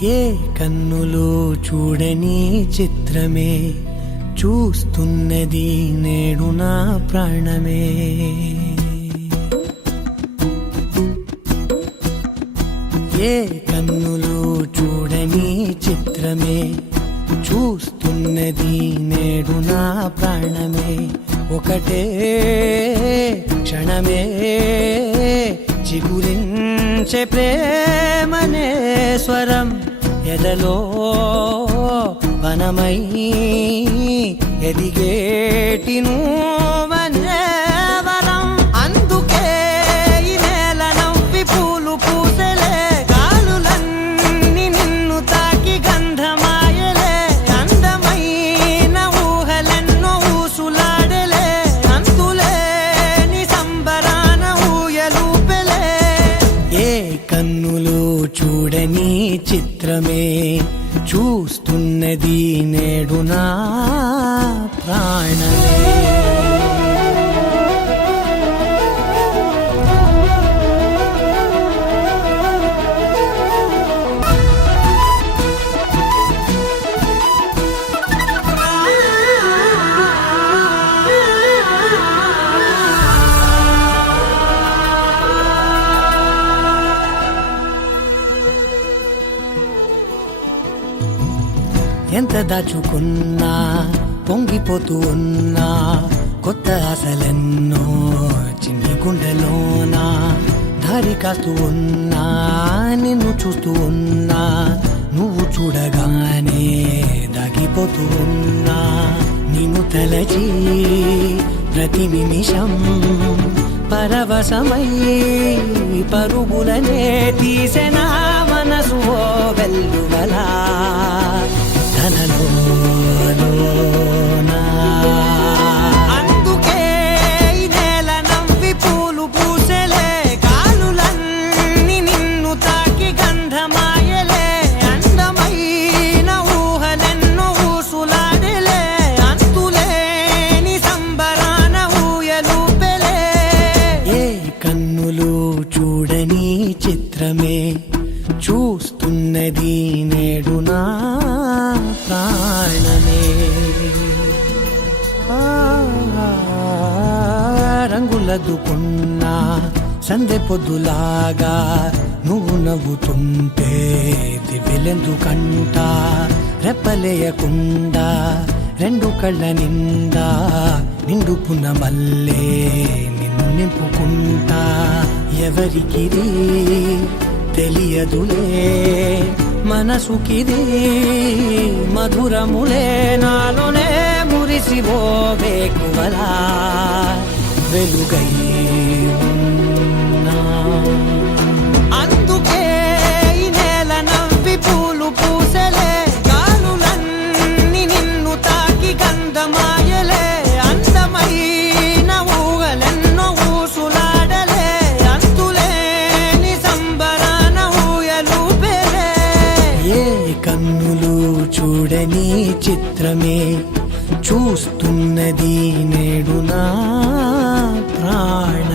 ఏ కన్నులు చూడని చిత్రమే చూస్తున్నది నేడు నా ప్రాణమే. ఏ కన్నులు చూడని చిత్రమే చూస్తున్నది నేడు నా ప్రాణమే. ఒకటే క్షణమే చిగురించే ప్రేమనే స్వరం ఎదలో వనమై ఎదిగేటి నువ్వనే వరం. అందుకే ఈ నేల నవ్వి పూలు పూసెలే, గాలులన్నీ నిన్ను తాకి గంధమాయలే. అందమైన ఊహలెన్నో ఊసులాడలే, అంతులేని సంబరాన ఊయలూపెలే. ఏ కన్నులు చూడని చిత్రమే చూస్తున్నది నేడు నా ప్రాణమే. ఎంత దాచుకున్నా పొంగిపోతూ ఉన్నా, కొత్త ఆశలెన్నో చిన్ని గుండెలోనా దారి కాస్తూ ఉన్నా. నిన్ను చూస్తూ ఉన్నా, నువ్వు చూడగానే దాగిపోతూ ఉన్నా. నిన్ను తలచి ప్రతి నిమిషం పరవశమై పరుగులనే తీసెనా మనసు ఓ వెల్లువలా. అందుకే ఈ నేల నవ్వి పూలు పూసెలే, గాలులన్నీ నిన్ను తాకి గంధమాయలే. అందమైన ఊహలెన్నో ఊసులాడలే, అంతులేని సంబరాన ఊయలూపెలే. ఏ కన్నులు చూడని చిత్రమే చూస్తున్నది నేడు నా ప్రాణమే. రంగులదుకున్నా సందె పొద్దులాగా నువ్వు నవ్వుతుంటే దివ్వెలెందుకంట. రెప్పలేయకుండా రెండు కళ్ళ నిండా నిండుకున్న మల్లే నిన్ను నింపుకుంటా. ఎవరికిది తెలియదులే మనసుకిది మధురములే, నాలోనే మురిసివో వేకువలా వెలుగై ఉన్నా. అందుకే ఈ నేల నవ్వి పూలు పూసెలే, గాలులన్నీ నిన్ను తాకి గంధమాయలే. అందమైన ఊహలెన్నో ఊసులాడలే, అంతులేని సంబరాన ఊయలూపెలే. ఏ కన్నులు చూడని చిత్రమే చూస్తున్నది నేడు నా ప్రాణ.